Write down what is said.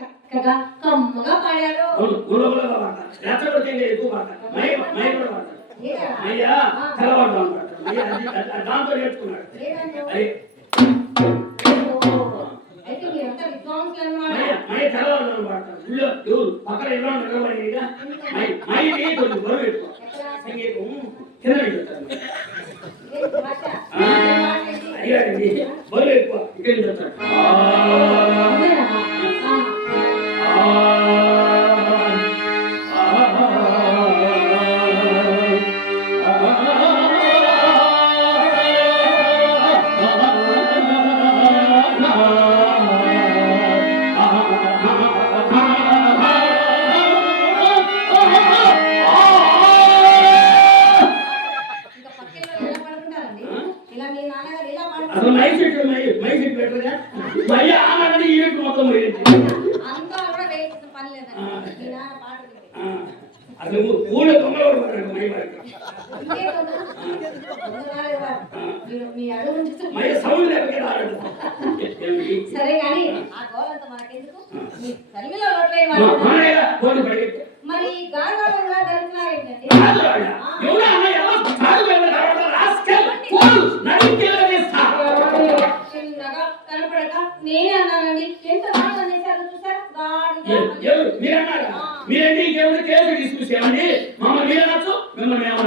చక్కగా కమ్మగా పాడారు. అయ్యా తెలవాడు దాంతో నేర్చుకున్నాడు అయితే మీరంతా విద్వాంసులు అనమాట పక్కన ఎలా నిలబడి మైకి కొంచెం బరువు పెట్టుకో. ఎక్కువ. ఇక్కడ మొత్తం వేయాల్సిన పని లేదండి మీ పాట వింటే. అసలు ఊళ్ళో దొంగలు మై మీ మై సౌండ్? సరే కానీ ఆ గోలంతా మనకెందుకు మీ మా ఫోన్ పడిగితే మరి కాదు రాడా? ఎవడా మీరన్నారు? మీరేంటి ఇంకేమైనా కేసులు తీసుకొచ్చేయండి మమ్మల్ని మీరనొచ్చు మిమ్మల్ని ఏమన్నా